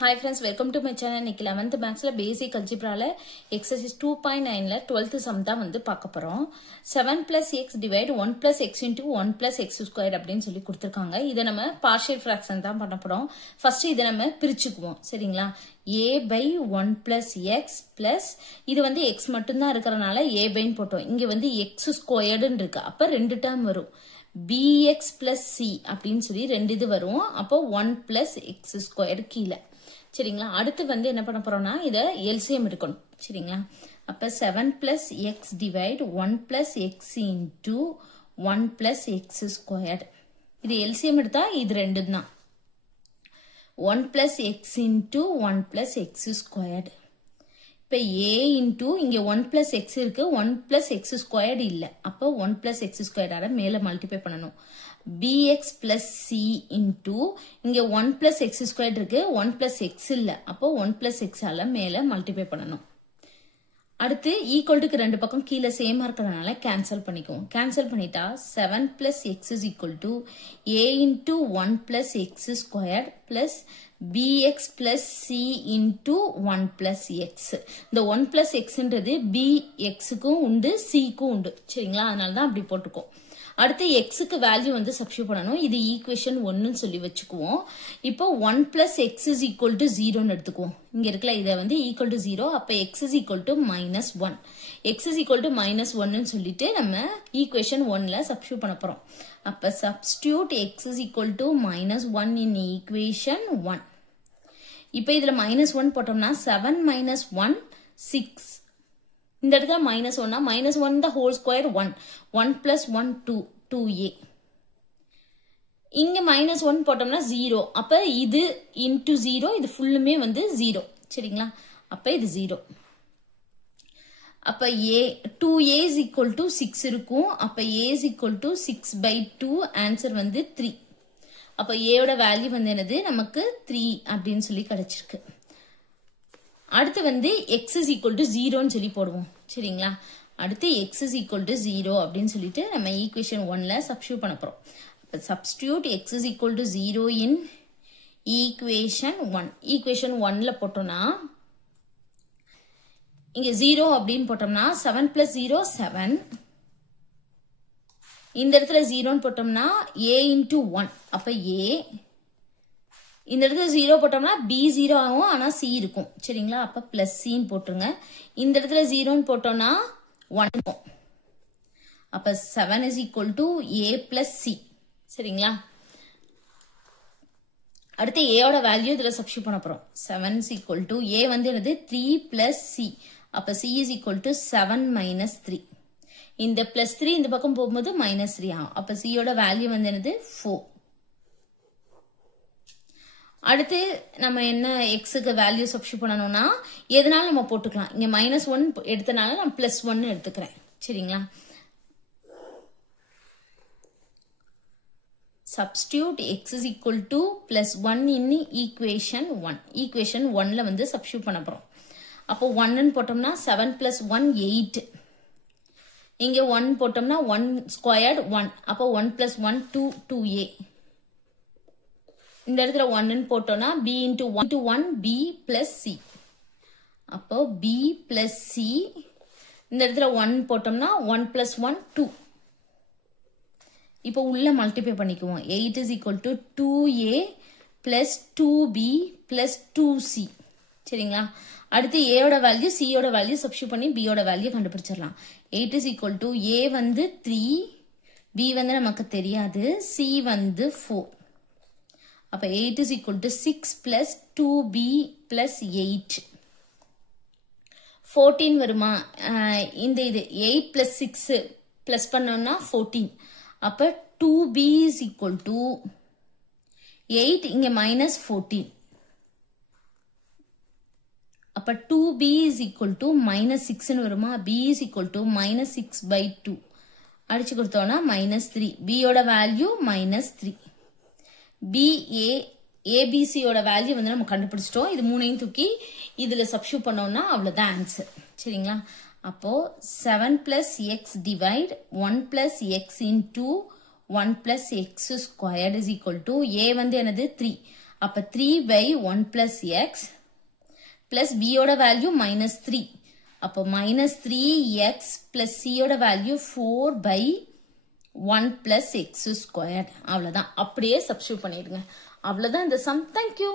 Hi friends, welcome to my channel. இன்னைக்கு 11th mathsல basic algebraல exercise 2.9ல 12th sum தான் வந்து பார்க்க போறோம். 7 plus x divide 1 plus x into 1 plus x squared அப்படின்னு சொல்லி கொடுத்திருக்காங்க. இதை நம்ம partial fraction தான் பண்ண போறோம். ஃபர்ஸ்ட் இதை நம்ம பிரிச்சுக்குவோம். சரிங்களா? a by 1 plus x plus இது வந்து x மட்டும் தான் இருக்கறனால a by ன்னு போட்டோம். இங்க வந்து x squared ன்னு இருக்கு. அப்ப ரெண்டு டேர்ம் வரும். bx plus c அப்படின்னு சொல்லி ரெண்டு இது வரும். அப்போ 1 plus x squared கீழ. சரிங்களா? அடுத்து வந்து என்ன பண்ண போறோம்னா இத LCM எடுக்கணும். சரிங்களா? அப்ப 7 plus x divide 1 plus x into 1 plus x squared. இது LCM எடுத்தா இது ரெண்டும் தான். 1 plus x into 1 plus x squared. இப்ப a into இங்க 1 plus x இருக்கு, 1 plus x squared இல்ல. அப்ப 1 plus x squared ஆல மேல மல்டிப்ளை பண்ணணும். bx plus c into இங்க 1 plus x squared இருக்கு, 1 plus x இல்ல. அப்போ 1 plus x ஆல மேல மல்டிப்ளை பண்ணணும். அடுத்து equal to ரெண்டு பக்கம் கீழ சேமா இருக்கறனால கேன்சல் பண்ணிக்குவோம். கேன்சல் பண்ணிட்டா 7 plus x is equal to a into 1 plus x squared plus bx plus c into 1 plus x. இந்த 1 plus x ன்றது bx க்கும் உண்டு, c க்கும் உண்டு. சரிங்களா? அதனால தான் அப்படி போட்டுக்கோம். அடுத்து x க்கு வேல்யூ வந்து சப்ஸ்டிட்யூட் பண்ணனும். இது ஈக்குவேஷன் 1 ன்னு சொல்லி வெச்சுக்குவோம். இப்போ 1 plus x is equal to 0 ன்னு எடுத்துக்குவோம். இங்க இருக்குல இத வந்து equal to 0, அப்ப x is equal to minus 1. x is equal to minus 1 ன்னு சொல்லிட்டு நம்ம ஈக்குவேஷன் 1ல சப்ஸ்டிட்யூட் பண்ண போறோம். அப்ப substitute x is equal to minus 1 in equation 1. இப்போ இதுல minus 1 போட்டோம்னா 7 minus 1 6. இந்த இடத்துல minus 1 minus 1 the whole square 1. 1 plus 1 2. 2a. இங்க minus 1 போட்டோம்னா 0. அப்ப இது into 0, இது ஃபுல்லுமே வந்து 0. சரிங்களா? அப்ப இது 0. அப்ப a 2a is equal to 6 இருக்கும். அப்ப a is equal to 6 by 2. Answer வந்து 3. அப்ப a ஓட வேல்யூ வந்து என்னது? நமக்கு 3 அப்படின்னு சொல்லி கிடைச்சிருக்கு. அடுத்து வந்து x is equal to 0 ன்னு சொல்லி போடுவோம். சரிங்களா? அடுத்து x is equal to 0 அப்படின்னு சொல்லிட்டு நம்ம ஈக்குவேஷன் 1ல சப்ஸ்டிட்யூட் பண்ண போறோம். அப்ப substitute x is equal to 0 in equation 1. Equation 1ல போட்டோம்னா இங்க 0 அப்படின்னு போட்டோம்னா 7 plus 0 7. இந்த இடத்துல 0 ன்னு போட்டோம்னா a into 1. அப்ப a. இந்த இடத்துல 0 போட்டோம்னா b 0 ஆகும், ஆனா c இருக்கும். சரிங்களா? அப்ப plus c ன்னு போட்டுருங்க. இந்த இடத்துல 0 ன்னு போட்டோம்னா 1 இருக்கும். அப்ப 7 is equal to a plus c. சரிங்களா? அடுத்து a ஓட வேல்யூ இதுல சப்ஸ்டிட்யூட் பண்ண போறோம். 7 is equal to a வந்து என்னது? 3 plus c. அப்ப c is equal to 7 minus 3. இந்த plus 3 இந்த பக்கம் போகும்போது minus 3 ஆகும். அப்ப c ஓட வேல்யூ வந்து என்னது? 4. அடுத்து நம்ம என்ன x க்கு வேல்யூ சப்ஸ்டிட்யூட் பண்ணனும்னா எதனால நம்ம போட்டுக்கலாம். இங்க -1 எடுத்தனால நான் +1 எடுத்துக்கிறேன். சரிங்களா? substitute x is equal to +1 in equation 1. Equation 1ல வந்து சப்ஸ்டிட்யூட் பண்ண போறோம். அப்போ 1 ன்னு போட்டோம்னா 7 plus 1 8. இங்க 1 போட்டோம்னா 1 squared 1. அப்போ 1 plus 1 2 2a. இந்த இடத்துல 1 ன்னு போட்டோம்னா b into 1 b plus c. அப்போ b plus c. இந்த இடத்துல 1 போட்டோம்னா 1 plus 1 2. இப்போ உள்ள மல்டிப்ளை பண்ணிக்குவோம். 8 is equal to 2a plus 2b plus 2c. சரிங்களா? அடுத்து a ஓட வேல்யூ c ஓட வேல்யூ சப்ஸ்டிட்யூட் பண்ணி b ஓட வேல்யூ கண்டுபிடிச்சிடலாம். 8 is equal to a வந்து 3, b வந்து நமக்கு தெரியாது, c வந்து 4. அப்ப 8 is equal to 6 plus 2b plus 8. 14 வருமா? இந்த இது 8 plus 6 plus பண்ணோம்னா 14. அப்ப 2b is equal to 8, இங்க minus 14. அப்ப 2b is equal to minus 6 ன்னு வருமா? b is equal to minus 6 by 2. அடிச்சு கொடுத்தோம்னா minus 3. b ஓட வேல்யூ minus 3. abc ஓட வேல்யூ வந்து நம்ம கண்டுபிடிச்சிட்டோம். இது மூணையும் தூக்கி இதுல சப்ஸ்டிட்யூட் பண்ணோம்னா அவ்வளவுதான் ஆன்சர். சரிங்களா? அப்போ 7 plus x divide 1 plus x into 1 plus x squared is equal to a வந்து என்னது 3. அப்ப 3 by 1 plus x plus b ஓட வேல்யூ minus 3. அப்போ minus 3x plus c ஓட value 4 by 1 plus x squared. அவ்வளவுதான். அப்படியே சப்ஸ்டிட்யூட் பண்ணிடுங்க. அவ்வளவுதான் இந்த சம். Thank you.